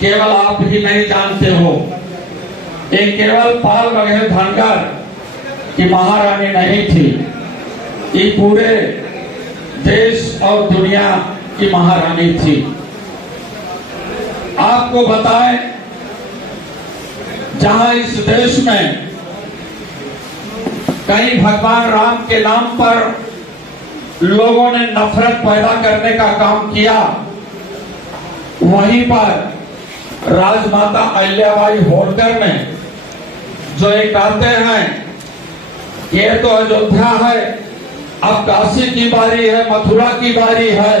केवल आप ही नहीं जानते हो, ये केवल पाल बघेल धनगर की महारानी नहीं थी, ये पूरे देश और दुनिया की महारानी थी। आपको बताएं, जहां इस देश में कहीं भगवान राम के नाम पर लोगों ने नफरत पैदा करने का काम किया, वहीं पर राजमाता अहिल्याबाई होलकर ने जो एक कहते हैं, ये तो अयोध्या है, अब काशी की बारी है, मथुरा की बारी है,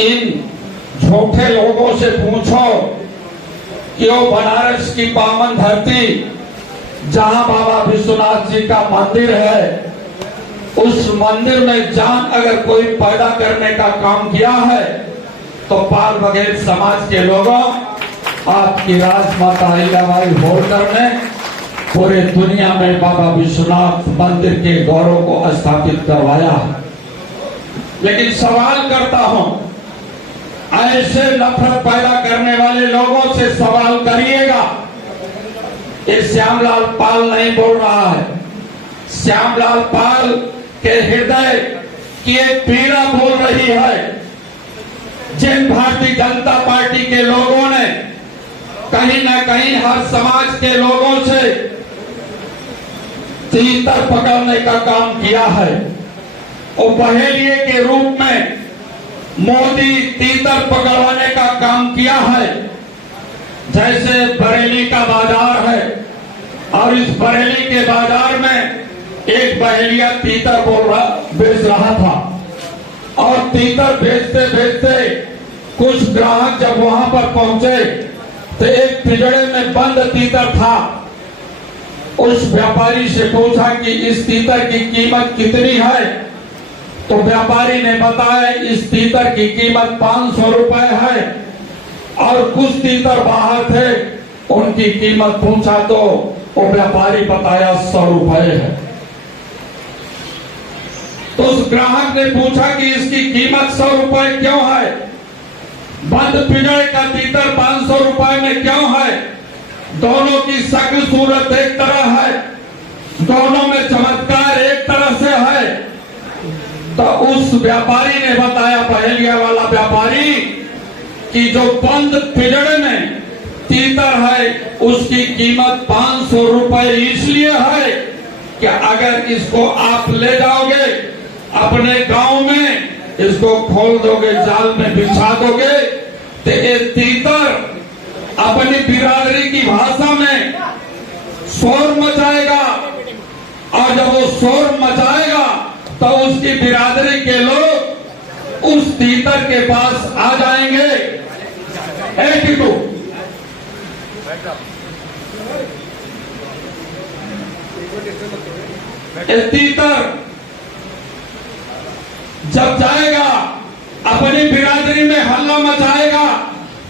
इन झूठे लोगों से पूछो कि वो बनारस की पावन धरती जहां बाबा विश्वनाथ जी का मंदिर है, उस मंदिर में जान अगर कोई पैदा करने का काम किया है तो पाल बघेल समाज के लोगों, आपकी राजमाता अहिल्याबाई होलकर ने पूरे दुनिया में बाबा विश्वनाथ मंदिर के गौरव को स्थापित करवाया है। लेकिन सवाल करता हूं, ऐसे नफरत पैदा करने वाले लोगों से सवाल करिएगा। ये श्यामलाल पाल नहीं बोल रहा है, श्यामलाल पाल के हृदय की एक पीड़ा बोल रही है। जिन भारतीय जनता पार्टी के लोगों ने कहीं ना कहीं हर समाज के लोगों से तीतर पकड़ने का काम किया है, और बहेलिए के रूप में मोदी तीतर पकड़वाने का काम किया है। जैसे बरेली का बाजार है, और इस बरेली के बाजार में एक बहेलिया तीतर बेच रहा था, और तीतर बेचते बेचते कुछ ग्राहक जब वहां पर पहुंचे तो एक पिंजड़े में बंद तीतर था। उस व्यापारी से पूछा कि इस तीतर की कीमत कितनी है, तो व्यापारी ने बताया इस तीतर की कीमत 500 रुपए है, और कुछ तीतर बाहर थे, उनकी कीमत पूछा तो वो व्यापारी बताया 100 रुपए है। तो उस ग्राहक ने पूछा कि इसकी कीमत 100 रुपए क्यों है, बंद पिंजरे का तीतर 500 रुपए में क्यों है? दोनों की शक्ल सूरत एक तरह है, दोनों में चमत्कार एक तरह से है। तो उस व्यापारी ने बताया, बहेलिया वाला व्यापारी, कि जो बंद पिंजरे में तीतर है उसकी कीमत 500 रुपए इसलिए है कि अगर इसको आप ले जाओगे अपने गांव में, इसको खोल दोगे, जाल में बिछा दोगे, तो ये तीतर अपनी बिरादरी की भाषा में शोर मचाएगा, और जब वो शोर मचाएगा तो उसकी बिरादरी के लोग उस तीतर के पास आ जाएंगे। टिटू, तीतर जब जाएगा अपनी बिरादरी में हल्ला मचाएगा,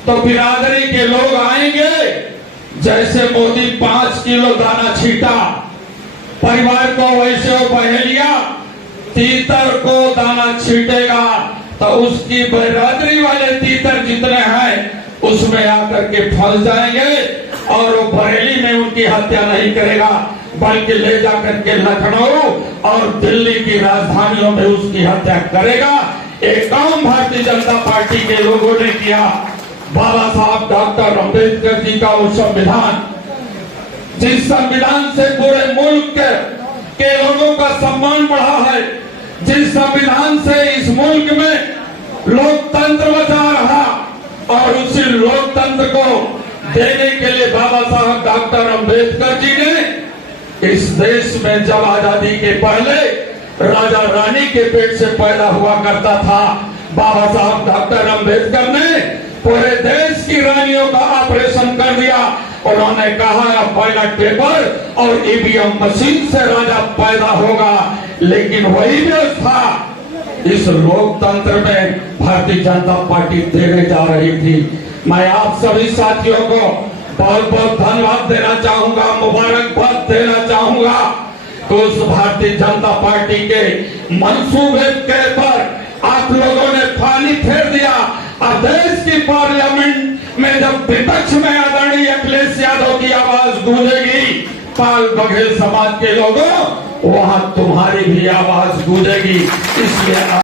तो बिरादरी के लोग आएंगे। जैसे मोदी 5 किलो दाना छीटा परिवार को, वैसे वो बहेलिया तीतर को दाना छीटेगा, तो उसकी बिरादरी वाले तीतर जितने हैं उसमें आकर के फंस जाएंगे, और वो बरेली में उनकी हत्या नहीं करेगा, बल्कि ले जाकर के लखनऊ और दिल्ली की राजधानियों में उसकी हत्या करेगा। एक काम भारतीय जनता पार्टी के लोगों ने किया। बाबा साहब डॉक्टर अम्बेडकर जी का वो संविधान, जिस संविधान से पूरे मुल्क के लोगों का सम्मान बढ़ा है, जिस संविधान से इस मुल्क में लोकतंत्र बचा रहा, और उसी लोकतंत्र को देने के लिए बाबा साहब डॉक्टर अम्बेडकर जी ने इस देश में, जब आजादी के पहले राजा रानी के पेट से पैदा हुआ करता था, बाबा साहब डॉक्टर अम्बेडकर ने पूरे देश की रानियों का ऑपरेशन कर दिया। उन्होंने कहा बैलेट पेपर और ईवीएम मशीन से राजा पैदा होगा, लेकिन वही व्यवस्था इस लोकतंत्र में भारतीय जनता पार्टी देने जा रही थी। मैं आप सभी साथियों को बहुत बहुत धन्यवाद देना चाहूंगा, मुबारकबाद देना चाहूंगा। तो उस भारतीय जनता पार्टी के मंसूबे पर आप लोगों ने पानी फेर दिया, और देश की पार्लियामेंट लेकिन जब विपक्ष में आदरणीय अखिलेश यादव की आवाज गूंजेगी पाल बघेल समाज के लोगों, वहां तुम्हारी भी आवाज गूंजेगी। इसलिए